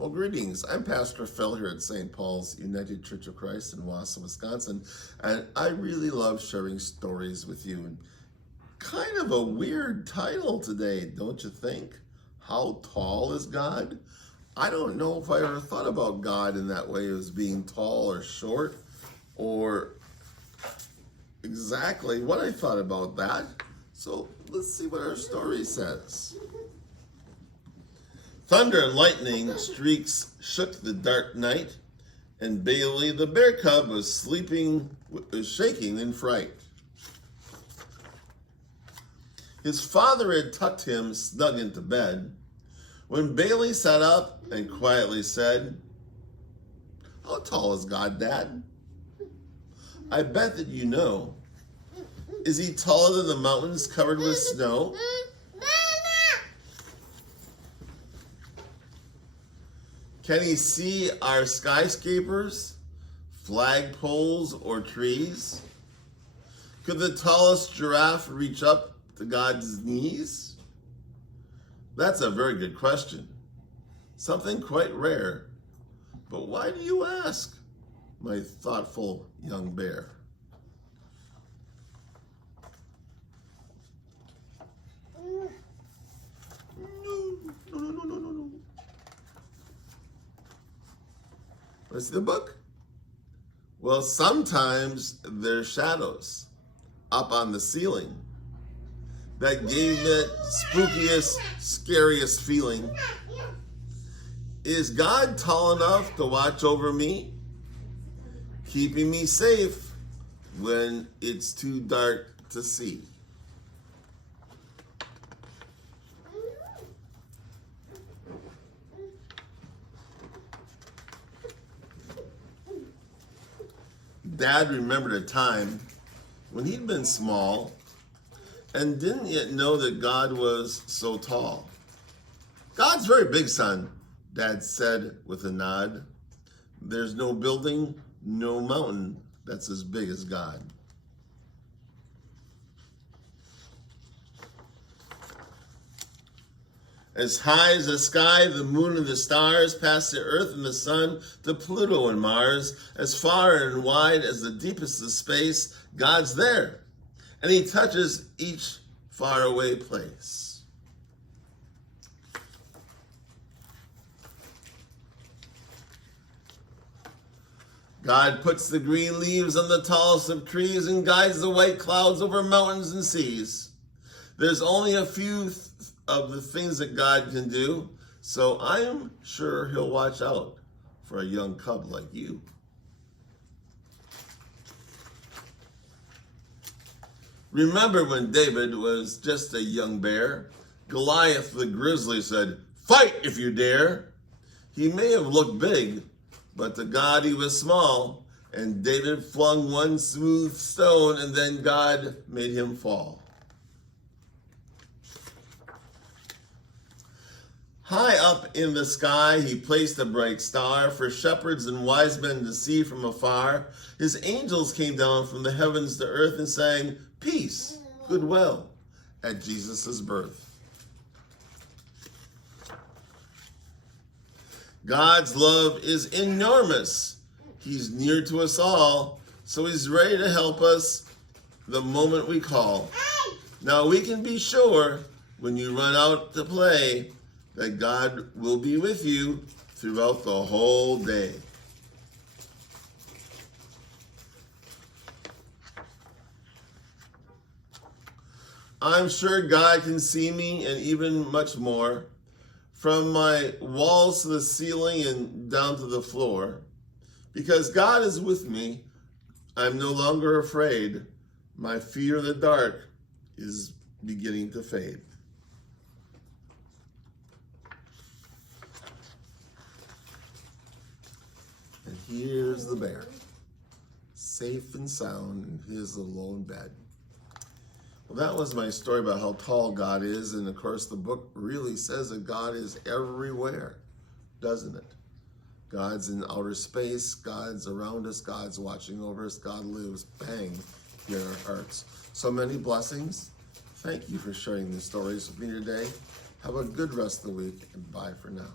Well, greetings. I'm Pastor Phil here at St. Paul's United Church of Christ in Wausau, Wisconsin, and I really love sharing stories with you. And kind of a weird title today, don't you think? How tall is God? I don't know if I ever thought about God in that way as being tall or short, or exactly what I thought about that. So let's see what our story says. Thunder and lightning streaks shook the dark night, and Bailey the bear cub was shaking in fright. His father had tucked him snug into bed when Bailey sat up and quietly said, "How tall is God, Dad? I bet that you know. Is he taller than the mountains covered with snow? Can he see our skyscrapers, flagpoles, or trees? Could the tallest giraffe reach up to God's knees?" That's a very good question. Something quite rare. But why do you ask, my thoughtful young bear? No. What's the book? Well, sometimes there's shadows up on the ceiling that gave that spookiest, scariest feeling. Is God tall enough to watch over me, keeping me safe when it's too dark to see? Dad remembered a time when he'd been small and didn't yet know that God was so tall. "God's very big, son," Dad said with a nod. "There's no building, no mountain that's as big as God." As high as the sky, the moon and the stars, past the earth and the sun, to Pluto and Mars, as far and wide as the deepest of space, God's there, and he touches each faraway place. God puts the green leaves on the tallest of trees and guides the white clouds over mountains and seas. There's only a few of the things that God can do, so I am sure he'll watch out for a young cub like you. Remember when David was just a young bear? Goliath the grizzly said, "Fight if you dare." He may have looked big, but to God he was small, and David flung one smooth stone, and then God made him fall. High up in the sky, he placed a bright star for shepherds and wise men to see from afar. His angels came down from the heavens to earth and sang, "Peace, goodwill," at Jesus' birth. God's love is enormous. He's near to us all, so he's ready to help us the moment we call. Now we can be sure when you run out to play that God will be with you throughout the whole day. I'm sure God can see me and even much more, from my walls to the ceiling and down to the floor. Because God is with me, I'm no longer afraid. My fear of the dark is beginning to fade. And here's the bear, safe and sound in his alone bed. Well, that was my story about how tall God is, and of course the book really says that God is everywhere, doesn't it? God's in outer space, God's around us, God's watching over us, God lives, bang, here in our hearts. So many blessings. Thank you for sharing these stories with me today. Have a good rest of the week, and bye for now.